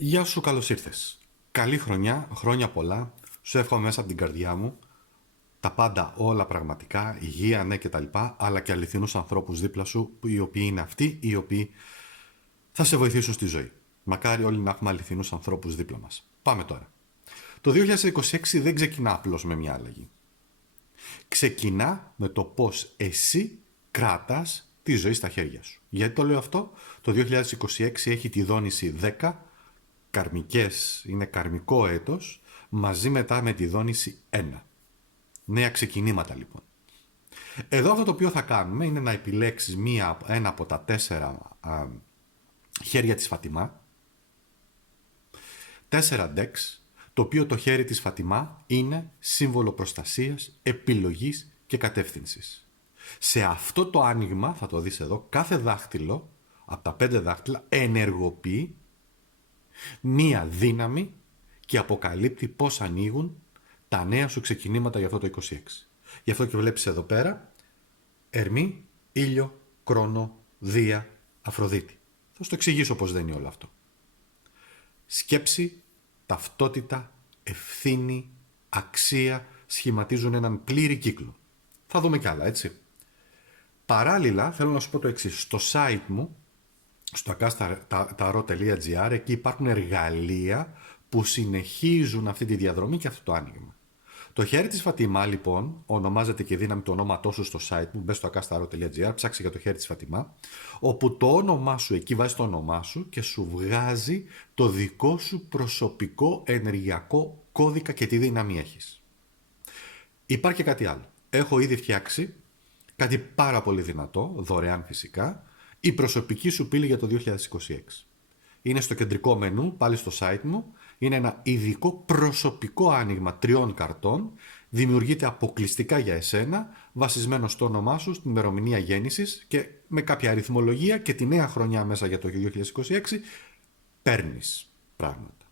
Γεια σου, καλώς ήρθες. Καλή χρονιά, χρόνια πολλά. Σου εύχομαι μέσα από την καρδιά μου τα πάντα, όλα πραγματικά, υγεία, ναι κτλ. Αλλά και αληθινούς ανθρώπους δίπλα σου, οι οποίοι είναι αυτοί, οι οποίοι θα σε βοηθήσουν στη ζωή. Μακάρι όλοι να έχουμε αληθινούς ανθρώπους δίπλα μας. Πάμε τώρα. Το 2026 δεν ξεκινά απλώς με μια αλλαγή. Ξεκινά με το πώς εσύ κράτας τη ζωή στα χέρια σου. Γιατί το λέω αυτό? Το 2026 έχει τη δόνηση 10 καρμικές, είναι καρμικό έτος, μαζί μετά με τη δόνηση 1. Νέα ξεκινήματα λοιπόν. Εδώ αυτό το οποίο θα κάνουμε είναι να επιλέξεις ένα από τα 4 χέρια της Φατιμά, 4 decks, το οποίο το χέρι της Φατιμά είναι σύμβολο προστασίας, επιλογής και κατεύθυνσης. Σε αυτό το άνοιγμα, θα το δεις εδώ, κάθε δάχτυλο από τα 5 δάχτυλα ενεργοποιεί μία δύναμη και αποκαλύπτει πώς ανοίγουν τα νέα σου ξεκινήματα για αυτό το 26. Γι' αυτό και βλέπεις εδώ πέρα Ερμή, Ήλιο, Κρόνο, Δία, Αφροδίτη. Θα σου το εξηγήσω πώς δεν είναι όλο αυτό. Σκέψη, ταυτότητα, ευθύνη, αξία σχηματίζουν έναν πλήρη κύκλο. Θα δούμε κι άλλα, έτσι. Παράλληλα, θέλω να σου πω το εξής. Στο site μου, στο akastarot.gr, εκεί υπάρχουν εργαλεία που συνεχίζουν αυτή τη διαδρομή και αυτό το άνοιγμα. Το χέρι της Φατιμά, λοιπόν, ονομάζεται και δύναμη του ονόματός σου στο site μου. Μπες στο akastarot.gr, ψάξε για το χέρι της Φατιμά, όπου το όνομά σου, εκεί βάζει το όνομά σου και σου βγάζει το δικό σου προσωπικό ενεργειακό κώδικα και τι δύναμη έχεις. Υπάρχει και κάτι άλλο. Έχω ήδη φτιάξει κάτι πάρα πολύ δυνατό, δωρεάν φυσικά, η προσωπική σου πύλη για το 2026. Είναι στο κεντρικό μενού, πάλι στο site μου. Είναι ένα ειδικό προσωπικό άνοιγμα 3 καρτών. Δημιουργείται αποκλειστικά για εσένα, βασισμένο στο όνομά σου, στην ημερομηνία γέννησης και με κάποια αριθμολογία και τη νέα χρονιά μέσα για το 2026 παίρνεις πράγματα.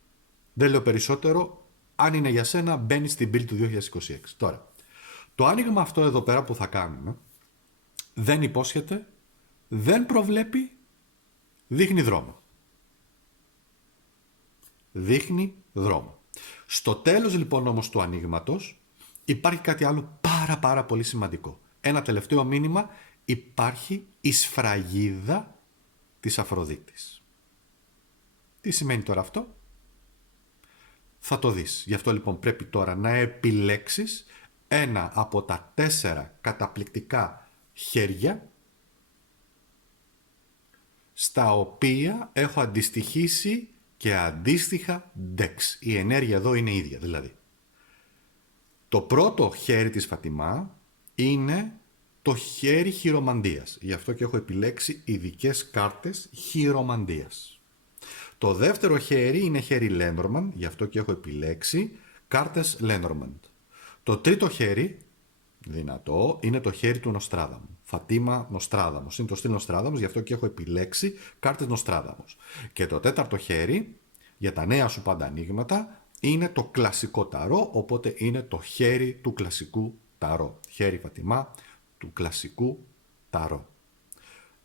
Δεν λέω περισσότερο. Αν είναι για σένα, μπαίνεις στην πύλη του 2026. Τώρα, το άνοιγμα αυτό εδώ πέρα που θα κάνουμε δεν υπόσχεται, δεν προβλέπει, δείχνει δρόμο. Δείχνει δρόμο. Στο τέλος λοιπόν όμως του ανοίγματος υπάρχει κάτι άλλο πάρα πολύ σημαντικό. Ένα τελευταίο μήνυμα, υπάρχει η σφραγίδα της Αφροδίτης. Τι σημαίνει τώρα αυτό? Θα το δεις. Γι' αυτό λοιπόν πρέπει τώρα να επιλέξεις ένα από τα 4 καταπληκτικά χέρια στα οποία έχω αντιστοιχίσει και αντίστοιχα decks. Η ενέργεια εδώ είναι ίδια δηλαδή. Το πρώτο χέρι της Φατιμά είναι το χέρι χειρομαντίας. Γι' αυτό και έχω επιλέξει ειδικές κάρτες χειρομαντίας. Το δεύτερο χέρι είναι χέρι Lenormand. Γι' αυτό και έχω επιλέξει κάρτες Lenormand. Το τρίτο χέρι, δυνατό, είναι το χέρι του Νοστράδαμου. Φατίμα Νοστράδαμος. Είναι το στυλ Νοστράδαμος, γι' αυτό και έχω επιλέξει κάρτες Νοστράδαμος. Και το τέταρτο χέρι, για τα νέα σου πάντα ανοίγματα, είναι το κλασικό ταρό, οπότε είναι το χέρι του κλασικού ταρό. Χέρι Φατιμά του κλασικού ταρό.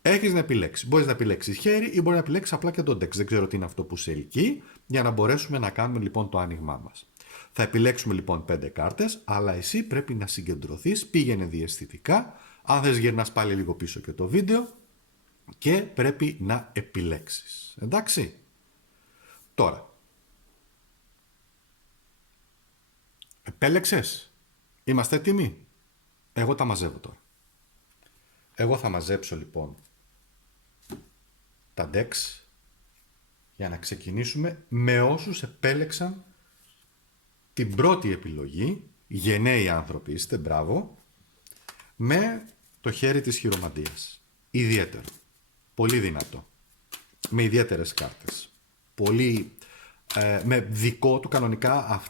Έχεις να επιλέξεις. Μπορείς να επιλέξεις χέρι ή μπορεί να επιλέξεις απλά και το deck. Δεν ξέρω τι είναι αυτό που σε ελκύει, για να μπορέσουμε να κάνουμε λοιπόν το άνοιγμά μας. Θα επιλέξουμε λοιπόν 5 κάρτες, αλλά εσύ πρέπει να συγκεντρωθείς, πήγαινε διαισθητικά. Αν θες γυρνάς πάλι λίγο πίσω και το βίντεο και πρέπει να επιλέξεις. Εντάξει. Τώρα. Επέλεξες. Είμαστε έτοιμοι. Εγώ τα μαζεύω τώρα. Εγώ θα μαζέψω λοιπόν τα decks για να ξεκινήσουμε με όσους επέλεξαν την πρώτη επιλογή, γενναίοι άνθρωποι είστε, μπράβο, με το χέρι της χειρομαντίας. Ιδιαίτερο. Πολύ δυνατό. Με ιδιαίτερες κάρτες. Πολύ, με δικό του κανονικά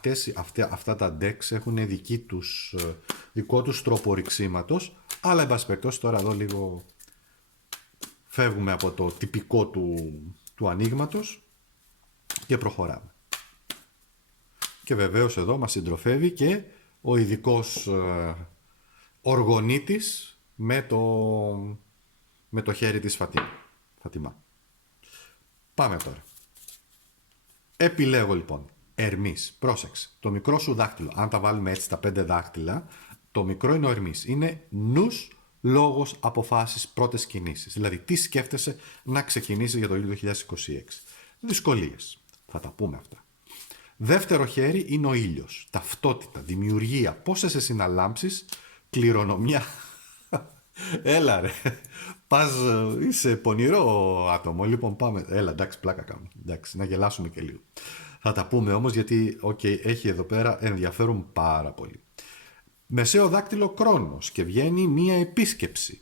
αυτά τα decks έχουν δικό τους τρόπο ρηξίματος, αλλά εν πάση περιπτώσει τώρα εδώ λίγο φεύγουμε από το τυπικό του ανοίγματος και προχωράμε. Και βεβαίως εδώ μας συντροφεύει και ο ειδικός οργονίτης με το χέρι της Φατιμά. Πάμε τώρα. Επιλέγω λοιπόν Ερμής. Πρόσεξε. Το μικρό σου δάχτυλο, αν τα βάλουμε έτσι τα 5 δάχτυλα, το μικρό είναι ο Ερμής. Είναι νους, λόγος, αποφάσεις, πρώτες κινήσεις. Δηλαδή, τι σκέφτεσαι να ξεκινήσεις για το 2026. Δυσκολίες. Θα τα πούμε αυτά. Δεύτερο χέρι είναι ο ήλιος. Ταυτότητα, δημιουργία. Πώς εσύ να λάμψεις, κληρονομιά. Έλα ρε. Πας, είσαι πονηρό άτομο. Λοιπόν πάμε. Έλα, εντάξει, πλάκα κάνω. Εντάξει, να γελάσουμε και λίγο. Θα τα πούμε όμως γιατί έχει εδώ πέρα ενδιαφέρον πάρα πολύ. Μεσαίο δάκτυλο Κρόνος και βγαίνει μία επίσκεψη.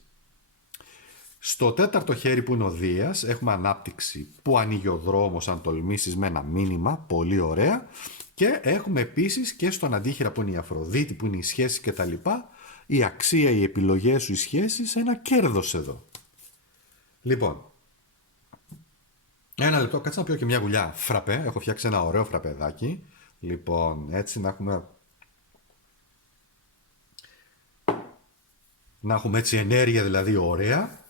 Στο τέταρτο χέρι που είναι ο Δίας έχουμε ανάπτυξη που ανοίγει ο δρόμος αν τολμήσεις με ένα μήνυμα, πολύ ωραία. Και έχουμε επίσης και στον αντίχειρα που είναι η Αφροδίτη, που είναι η σχέση κτλ. Η αξία, οι επιλογές σου, οι σχέσεις, ένα κέρδος εδώ. Λοιπόν, ένα λεπτό, κάτσε να πιω και μια γουλιά φραπέ. Έχω φτιάξει ένα ωραίο φραπεδάκι. Λοιπόν, έτσι να έχουμε έτσι ενέργεια δηλαδή ωραία.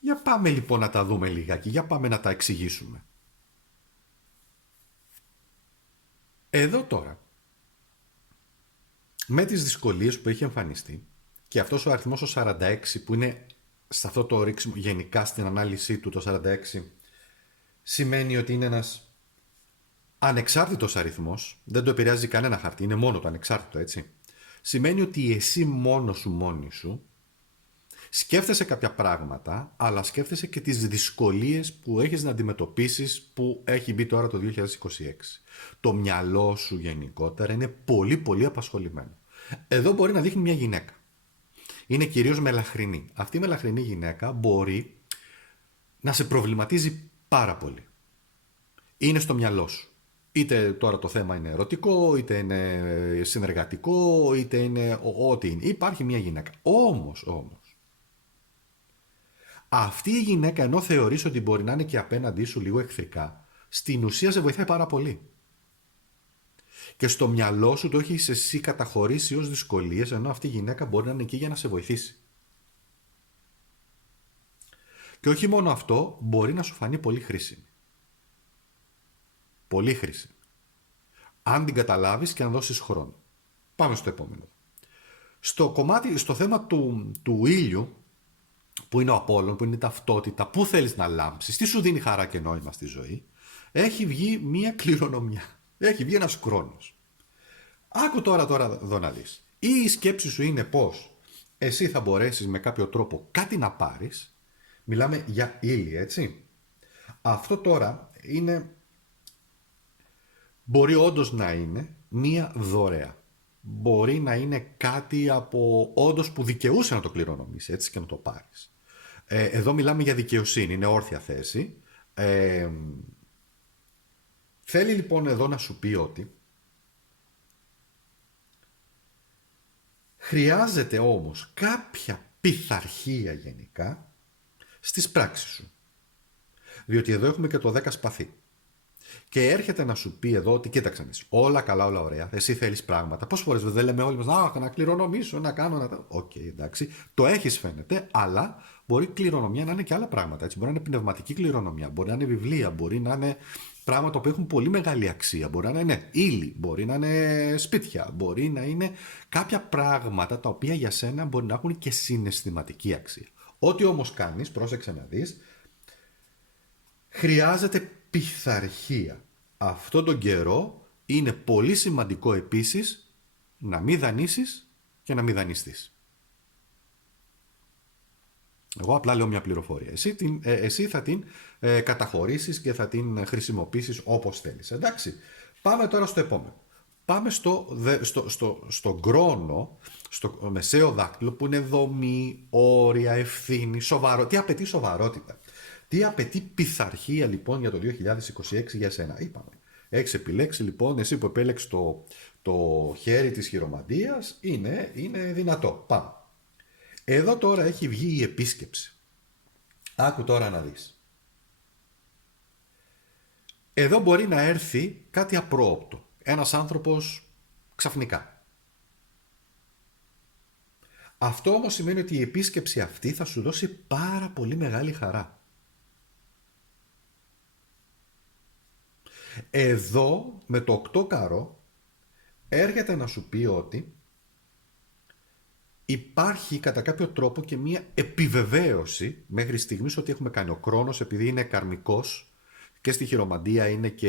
Για πάμε λοιπόν να τα δούμε λιγάκι, για πάμε να τα εξηγήσουμε. Εδώ τώρα, με τις δυσκολίες που έχει εμφανιστεί και αυτός ο αριθμός ο 46 που είναι σε αυτό το ρίξιμο, γενικά στην ανάλυση του το 46 σημαίνει ότι είναι ένας ανεξάρτητος αριθμός, δεν το επηρεάζει κανένα χαρτί, είναι μόνο το ανεξάρτητο, έτσι. Σημαίνει ότι εσύ μόνος σου, μόνη σου, σκέφτεσαι κάποια πράγματα, αλλά σκέφτεσαι και τις δυσκολίες που έχεις να αντιμετωπίσεις που έχει μπει τώρα το 2026. Το μυαλό σου γενικότερα είναι πολύ πολύ απασχολημένο. Εδώ μπορεί να δείχνει μια γυναίκα. Είναι κυρίως μελαχρινή. Αυτή η μελαχρινή γυναίκα μπορεί να σε προβληματίζει πάρα πολύ. Είναι στο μυαλό σου. Είτε τώρα το θέμα είναι ερωτικό, είτε είναι συνεργατικό, είτε είναι ό,τι είναι. Υπάρχει μια γυναίκα. Όμως, αυτή η γυναίκα, ενώ θεωρείς ότι μπορεί να είναι και απέναντί σου λίγο εχθρικά, στην ουσία σε βοηθάει πάρα πολύ. Και στο μυαλό σου το έχεις εσύ καταχωρήσει ως δυσκολίες, ενώ αυτή η γυναίκα μπορεί να είναι εκεί για να σε βοηθήσει. Και όχι μόνο αυτό, μπορεί να σου φανεί πολύ χρήσιμη. Πολύ χρήσιμη. Αν την καταλάβεις και αν δώσεις χρόνο. Πάμε στο επόμενο. Στο θέμα του ήλιου, που είναι ο Απόλλων, που είναι η ταυτότητα, πού θέλεις να λάμψεις, τι σου δίνει χαρά και νόημα στη ζωή, έχει βγει μία κληρονομιά. Έχει βγει ένας Κρόνος. Άκου τώρα εδώ να δεις. Ή η σκέψη σου είναι πως εσύ θα μπορέσεις με κάποιο τρόπο κάτι να πάρεις. Μιλάμε για ύλη, έτσι. Αυτό τώρα μπορεί όντως να είναι μία δωρεά. Μπορεί να είναι κάτι από όντως που δικαιούσε να το κληρονομήσει, έτσι, και να το πάρεις. Εδώ μιλάμε για δικαιοσύνη, είναι όρθια θέση. Θέλει λοιπόν εδώ να σου πει ότι χρειάζεται όμως κάποια πειθαρχία γενικά στις πράξεις σου. Διότι εδώ έχουμε και το 10 σπαθί. Και έρχεται να σου πει εδώ ότι κοίταξε, όλα καλά, όλα ωραία. Εσύ θέλεις πράγματα. Πόσες φορές δεν λέμε όλοι μας να κληρονομήσω, να κάνω, να. Οκ, εντάξει. Το έχεις φαίνεται, αλλά μπορεί κληρονομιά να είναι και άλλα πράγματα. Έτσι. Μπορεί να είναι πνευματική κληρονομιά, μπορεί να είναι βιβλία, μπορεί να είναι πράγματα που έχουν πολύ μεγάλη αξία. Μπορεί να είναι ύλη, μπορεί να είναι σπίτια, μπορεί να είναι κάποια πράγματα τα οποία για σένα μπορεί να έχουν και συναισθηματική αξία. Ό,τι όμως κάνεις, πρόσεξε να δεις, χρειάζεται πειθαρχία. Αυτόν τον καιρό είναι πολύ σημαντικό επίσης να μην δανείσεις και να μην δανειστείς. Εγώ απλά λέω μια πληροφορία. Εσύ θα την καταχωρήσεις και θα την χρησιμοποιήσεις όπως θέλεις. Εντάξει. Πάμε τώρα στο επόμενο. Πάμε στον Κρόνο, στο μεσαίο δάκτυλο που είναι δομή, όρια, ευθύνη, σοβαρότητα. Τι απαιτεί σοβαρότητα. Τι απαιτεί πειθαρχία λοιπόν για το 2026 για σένα. Είπαμε. Έχεις επιλέξει λοιπόν, εσύ που επέλεξες το χέρι της χειρομαντίας, είναι δυνατό. Πάμε. Εδώ τώρα έχει βγει η επίσκεψη. Άκου τώρα να δεις. Εδώ μπορεί να έρθει κάτι απρόοπτο. Ένας άνθρωπος ξαφνικά. Αυτό όμως σημαίνει ότι η επίσκεψη αυτή θα σου δώσει πάρα πολύ μεγάλη χαρά. Εδώ με το 8 καρό έρχεται να σου πει ότι υπάρχει κατά κάποιο τρόπο και μία επιβεβαίωση μέχρι στιγμής ότι έχουμε κάνει. Ο Κρόνος, επειδή είναι καρμικός, και στη χειρομαντία είναι και